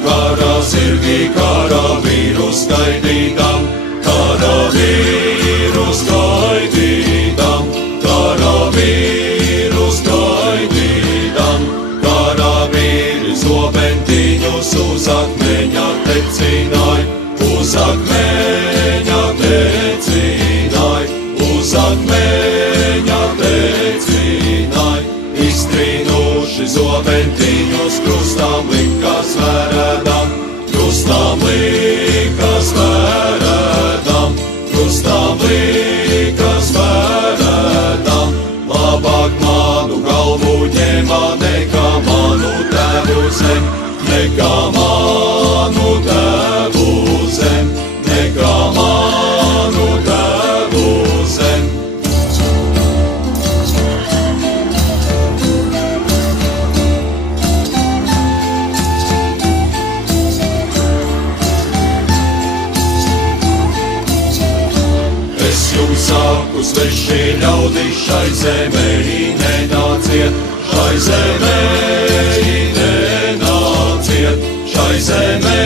brauca karavīru gaidītam, karavīru gaidītam, karavīru gaidītam, karavīri zobentiņus uz akmeņa tecināja, uz akmeņa tecināja, uz akmeņa tecināja, iztrīnuši zobentiņus krustām likas veredam, krustām likas veredam, krustām likas veredam, labāk manu galvu ņēmā nekā manu tēvu zem, nekā manu tēvu zem, nekā manu tēvu zem. Es jums saku, sveši ļaudi, šai zemē nenāciet, šai zemē nenāciet, šai zemē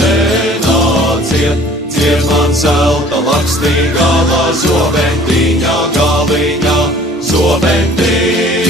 nenāciet, dzied man zelta lakstīgālā zobentiņā galiņā, zobentiņā